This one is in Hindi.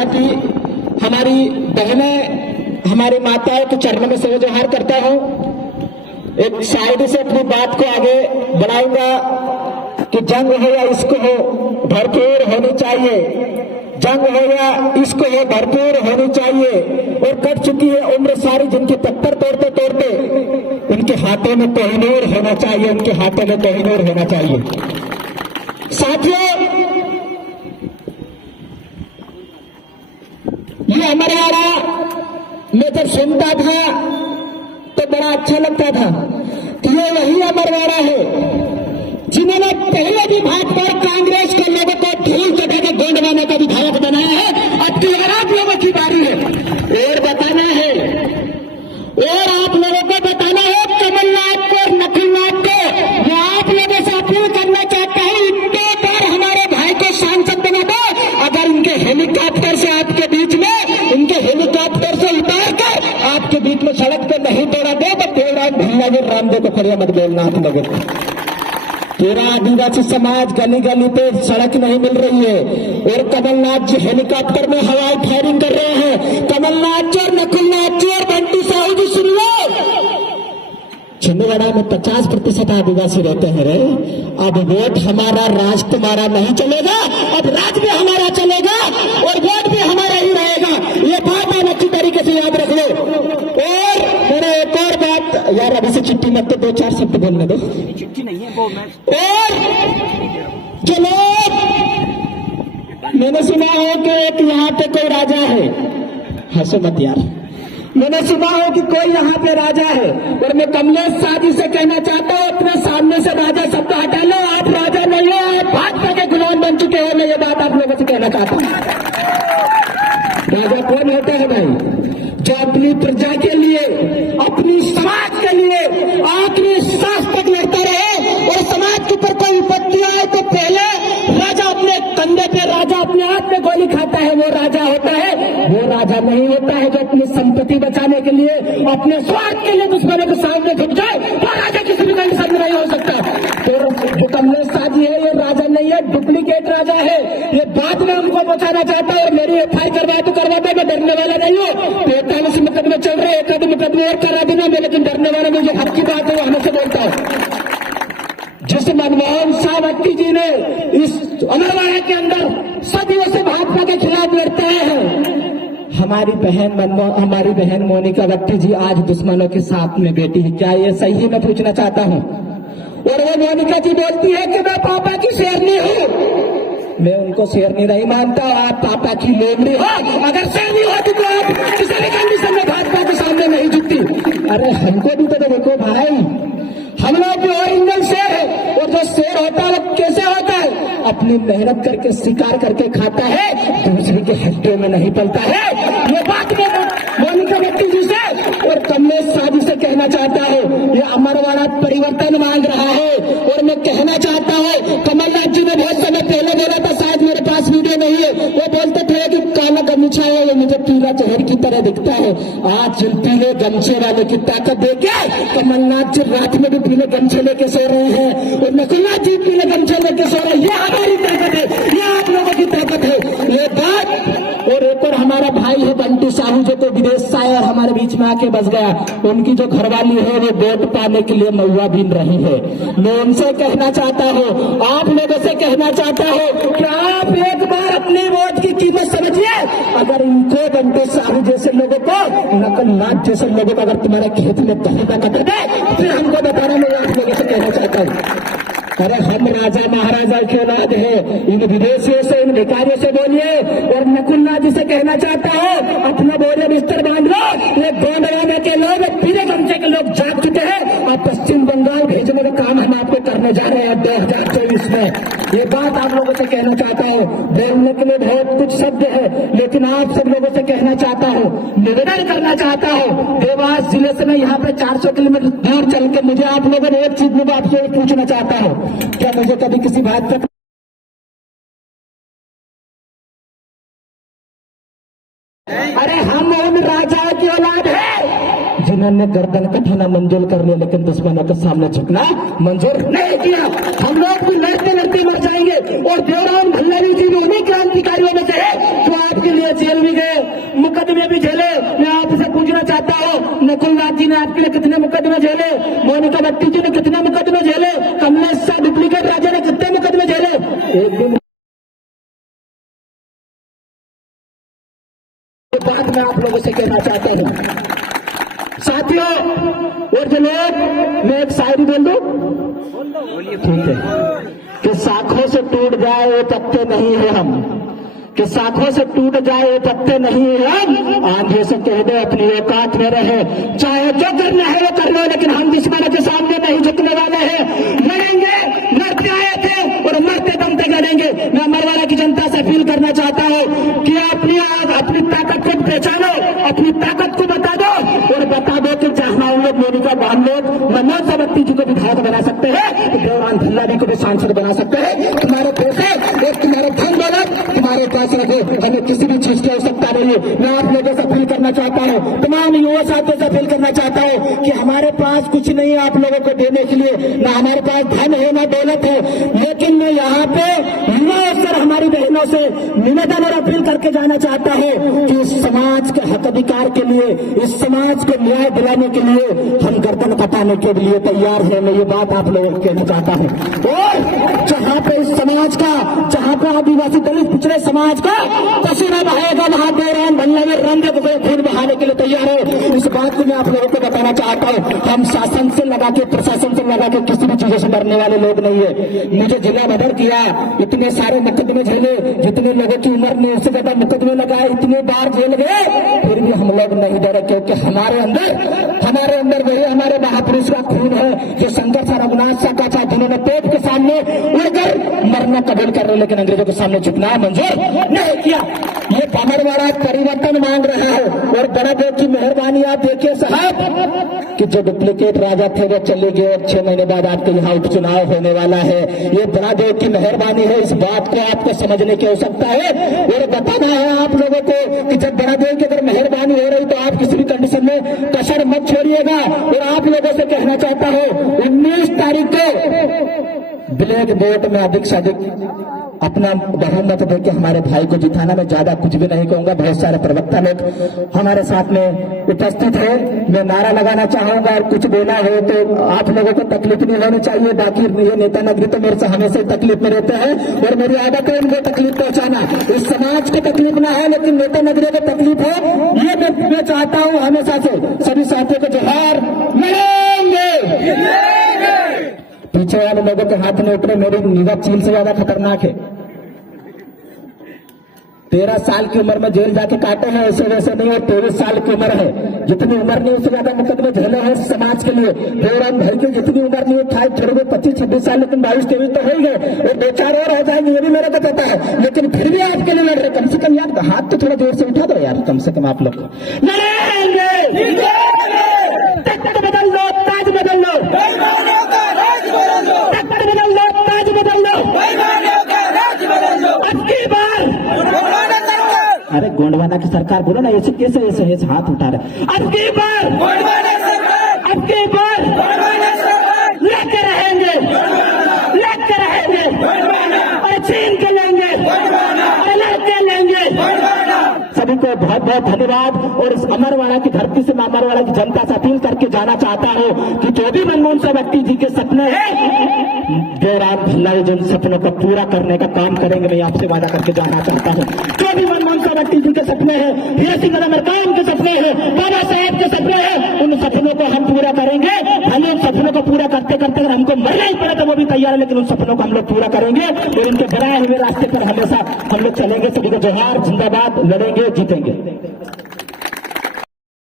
साथ ही हमारी बहनें, हमारी माताओं के चरणों में सेवा जोहार करता हूं। एक शायरी से अपनी बात को आगे बढ़ाऊंगा कि जंग हो या इश्क हो भरपूर होनी चाहिए, जंग हो या इश्क हो भरपूर होनी चाहिए। और कट चुकी है उम्र सारी जिनके पत्थर तोड़ते तोड़ते, उनके हाथों में कोहिनूर होना चाहिए, उनके हाथों में कोहिनूर होना चाहिए। साथियों, ये अमरवाड़ा मैं जब सुनता था तो बड़ा अच्छा लगता था कि ये वही अमरवाड़ा है जिन्होंने पहले भी भाजपा और कांग्रेस के लोगों को ढोल चढ़ा के गोंडवाने का विधायक बनाया है। अब तो आप लोगों की बारी है और बताना है, और आप लोगों को बताना है कमलनाथ को और नकुलनाथ को। मैं आप लोगों से अपील करना चाहता हूं, इतने बार हमारे भाई को सांसद बना दो। अगर इनके हेलीकॉप्टर से आपके बीच में, इनके हेलीकॉप्टर से उतार कर आपके बीच में सड़क पे नहीं तोड़ा दे तो देवराज भैया जी रामदेव को खड़िया मत बोलना आप लोगों को। पूरा आदिवासी समाज गली गली पे सड़क नहीं मिल रही है और कमलनाथ जी हेलीकॉप्टर में हवाई फायरिंग कर रहे हैं। कमलनाथ जी और नकुलनाथ जी और बंटी साहू जी सुन लो, छिंदवाड़ा में 50% आदिवासी रहते हैं रे। अब वोट हमारा, राज तुम्हारा नहीं चलेगा, अब राज भी हमारा चलेगा और वोट भी हमारा ही रहेगा। ये बात आप अच्छी तरीके से याद रख लो। और मेरा एक और बात यार, अभी से चिट्ठी मत, 2-4 शब्द बोलने दो। चिट्ठी नहीं है वो मैं। और जो लोग, मैंने सुना है कि एक यहाँ पे कोई राजा है, हंसो मत यार, मैंने सुना हो कि कोई यहाँ पे राजा है। और मैं कमलेश साजी से कहना चाहता हूँ, अपने सामने से राजा शब्द हटा लो। आप राजा नहीं हो, आप भाजपा के गुलाम बन चुके हो। मैं ये बात आप लोगों से कहना चाहता हूँ। राजा कौन होता है भाई? जो अपनी प्रजा के लिए, अपनी समाज के लिए आखिरी सांस तक लड़ता रहे और समाज के ऊपर कोई विपत्ति आए तो पहले राजा अपने कंधे पे, राजा अपने हाथ में गोली खाता है, वो राजा होता है। वो राजा नहीं होता है जो अपनी संपत्ति बचाने के लिए, अपने स्वार्थ के लिए दुश्मनों के सामने झुक जाए। वो राजा किसी भी कंडीशन में नहीं हो सकता। तो जो कमलेश साजी है ये राजा नहीं है, डुप्लीकेट राजा है। ये बात में हमको बचाना चाहता है। मेरी एफआईआर करवाए तो करवाते, मैं डरने वाला नहीं हूँ। 43 मुकदमे चल रहे, एक आधे मुकदमे और करा देना मैं, लेकिन डरने वाला मुझे हक की बात है, वो हमें से बोलता है। जिस मनमोहन सावंती जी ने इस अमरवाड़ा के अंदर सदियों से भाजपा के खिलाफ लड़ते हैं, हमारी बहन मोनिका वट्टी जी आज दुश्मनों के साथ में बैठी है। क्या ये सही है? मैं पूछना चाहता हूँ। और वो मोनिका जी बोलती है कि मैं पापा की शेरनी हूँ। मैं उनको शेरनी नहीं मानता, आप पापा की लोमड़ी हो। अगर शेरनी होती तो आप किसी भी कंडीशन में भाजपा के सामने नहीं झुकती। अरे हमको भी तो देखो भाई, हम लोग भी ओरिजिनल शेर है। और जो शेर होता है वो कैसे होता है? अपनी मेहनत करके शिकार करके खाता है, दूसरे के हड्डियों में नहीं पलता है। ये बात मैं मोनिका वट्टी जी से और कमलेश साजी से कहना चाहता हूँ। ये अमरवाड़ा परिवर्तन मांग रहा है और मैं कहना चाहता हूँ, कमलनाथ जी ने बहुत समय पहले बोला था, शायद मेरे पास वीडियो नहीं है, वो बोलते थे कि काला गमछा है वो मुझे पीला जहर की तरह दिखता है। आज पीले गमछे वाले की ताकत देके कमलनाथ जी रात में भी पीले गमछे लेके सो रहे हैं और नकुलनाथ जी पीले गमछे लेके सो रहे हैं। ये हमारी ताकत है, ये आप लोगों की ताकत है। ये बात। और एक और हमारा भाई है बंटी साहू जो तो विदेश से आया और हमारे बीच में आके बस गया। उनकी जो घरवाली है वो वोट पाने के लिए महुआ बीन रही है। मैं उनसे कहना चाहता हूँ, आप लोगों से कहना चाहता हूँ कि आप एक बार अपनी वोट की कीमत समझिए। अगर इनको बंटी साहू जैसे लोगों को, नकुलनाथ जैसे लोगों को अगर तुम्हारे खेत में कहीं का कतर दे, फिर हमको बताना। मैं आप लोगों से कहना चाहता हूँ, अरे हम राजा महाराजा की औलाद है। इन विदेशियों से, इन भिखारियों से बोलिए। और नकुलनाथ जी से कहना चाहता हूँ, अपना बोरिया बिस्तर बांध लो। ये गोंडवाना के लोग, पीले गमछे के लोग जाग चुके हैं और पश्चिम बंगाल भेजने का काम हम आपको करने जा रहे हैं 2024 में। ये बात आप लोगों से कहना चाहता हूँ। बोलने के लिए बहुत कुछ शब्द है, लेकिन आप सब लोगों से कहना चाहता हूँ, निवेदन करना चाहता हूँ। देवास जिले से मैं यहाँ पे 400 किलोमीटर दूर चल के मुझे आप लोगों ने एक चीज में आपसे पूछना चाहता हूँ, क्या मुझे कभी किसी बात पर अरे हम उन राजाओं की औलाद है जिन्होंने गर्दन कटना मंजूर कर लिया, लेकिन दुश्मनों के सामने झुकना मंजूर नहीं किया। हम लोग भी लड़ते लड़ते मर जाएंगे। और देवराम भल्लारी जी भी उन्हीं क्रांतिकारियों में से है जो आपके लिए जेल आपके लिए कितने मुकदमे झेले, मोनिका बट्टी जी ने कितने मुकदमे झेले, कमलेश शाह डुप्लीकेट राजा ने कितने मुकदमे झेले। एक दिन बात मैं आप लोगों से कहना चाहता हूं साथियों, और जो लोग, मैं एक शायरी बोल दूं, ठीक है, कि शाखों से टूट जाए वो पत्ते नहीं है हम, कि शाखों से टूट जाए वो पत्ते नहीं है हम, आंधियों से कह दो अपनी औकात में रहे, चाहे जो करना है वो कर लो, लेकिन हम दुश्मनों के सामने नहीं झुकने वाले हैं। लड़ेंगे, लड़ते आए थे और मरते दम तक लड़ेंगे। मैं अमरवाला की जनता से अपील करना चाहता हूं कि अपनी ताकत को पहचानो, अपनी ताकत को बता दो और बता दो कि जहां हम लोग मोनिका बहन लोग मनोज अवस्थी जी को विधायक बना सकते हैं, तो देवरान भल्लारी को भी सांसद बना सकते हैं। तुम्हारे पैसे एक तुम्हारे धन दौलत तुम्हारे पास रखे, हमें किसी भी चीज की आवश्यकता नहीं है। मैं आप लोगों से अपील करना चाहता हूँ, तमाम युवा साथियों से अपील करना चाहता हूँ कि हमारे पास कुछ नहीं है आप लोगों को देने के लिए, ना हमारे पास धन है ना दौलत है, लेकिन मैं यहाँ पे युवाओं से हमारी बहनों से निवेदन और अपील करके जाना चाहता हूँ कि इस समाज के हक अधिकार के लिए, इस समाज को न्याय दिलाने के लिए हम गर्दन कटाने के लिए तैयार हैं। मैं ये बात आप लोगों को कहना चाहता हूँ। और जहाँ पे इस समाज का, जहाँ पे आदिवासी दलित पिछड़े समाज का पसीना बहाएगा, वहां देवरान भल्ला में रंग खून बहाने के लिए तैयार है। इस बात को मैं आप लोगों को बताना चाहता हूँ। हम शासन से लगा के, प्रशासन से लगा के किसी भी चीजों से डरने वाले लोग नहीं है। मुझे जिला बदर किया, इतने सारे मुकदमे झेले, जितने लोगों की उम्र ने उससे ज्यादा मुकदमे लगाए, इतने बार जेल गए, फिर भी हम लोग नहीं डरे, क्योंकि हमारे अंदर वही हमारे महापुरुष का खून है, जो शंकर सर रघुनाथ साका था, जिन्होंने पेट के सामने उड़कर मरना कबूल कर रहे, लेकिन अंग्रेजों के सामने झुकना मंजूर नहीं किया। ये अमरवाड़ा परिवर्तन मांग रहा है। और बड़ा देव की मेहरबानी आप देखिए साहब कि जो डुप्लीकेट राजा थे वो चले गए और 6 महीने बाद आपके यहाँ उपचुनाव होने वाला है। ये बड़ा देव की मेहरबानी है, इस बात को आपको समझने की आवश्यकता है और बताना है आप लोगों को कि जब बड़ा देव की अगर मेहरबानी हो रही तो आप किसी भी कंडीशन में कसर मत छोड़िएगा। और आप लोगों से कहना चाहता हूँ 19 तारीख को ब्लैक वोट में अधिक से अधिक अपना बहुमत देके हमारे भाई को जिताना। मैं ज्यादा कुछ भी नहीं कहूंगा, बहुत सारे प्रवक्ता लोग हमारे साथ में उपस्थित है। मैं नारा लगाना चाहूंगा और कुछ बोला है तो आप लोगों को तकलीफ नहीं होनी चाहिए। बाकी ये नेता नगरी तो मेरे से हमेशा तकलीफ में रहते हैं और मेरी आदत है उनको तकलीफ पहुंचाना। इस समाज को तकलीफ ना है, लेकिन नेता नगरी को तकलीफ है। ये मैं चाहता हूँ हमेशा से सभी साथियों को जोहार। पीछे वाले लोगों के हाथ में उतरे, मेरी निगाह चील से ज्यादा खतरनाक है। 13 साल की उम्र में जेल जाके काटे हैं, ऐसे वैसे नहीं, और 23 साल की उम्र है। जितनी उम्र नहीं उससे ज्यादा मुकदमे झेले हैं समाज के लिए। देवरान भाई की जितनी उम्र नहीं उठाए, थोड़े बहुत 25-26 साल, लेकिन 22-23 तो हो ही गए और 2-4 और आ जाएंगे, ये भी मेरे को पता है। लेकिन फिर भी आपके लिए लड़ रहे। कम से कम यार हाथ तो थोड़ा देर से उठा दो यार, कम से कम आप लोग को लड़ेंगे। तख्त बदल लो, ताज बदल लो, तख्त बदल लो, ताज बदल लो, अब की बार। अरे गोंडवाना की सरकार बोलो ना, ऐसे कैसे ऐसे हाथ उठा रहे। अब की बार लेके रहेंगे, और छीन के लेंगे, लड़के लेंगे। सभी को बहुत बहुत धन्यवाद। और इस अमरवाड़ा की धरती से मैं अमरवाड़ा की जनता से अपील करके जाना चाहता हूँ कि जो भी मनमोहन सिंह व्यक्ति जी के सपने हैं, देवरान भल्लारी जिन सपनों को पूरा करने का काम करेंगे, मैं आपसे वादा करके जाना चाहता हूँ। जो भी मनमोहन सिंह व्यक्ति जी के सपने हैं, हीरा सिंह अमरकाम के सपने हैं, बाबा साहेब के सपने हैं, उन सपनों को हम पूरा करेंगे। हम उन सपनों को पूरा करते करते अगर हमको मरना ही पड़े तो वो भी तैयार है, लेकिन उन सपनों को हम लोग पूरा करेंगे और इनके बनाए हुए रास्ते पर हमेशा हम लोग चलेंगे। सभी को जोहार, जिंदाबाद, लड़ेंगे, जीतेंगे।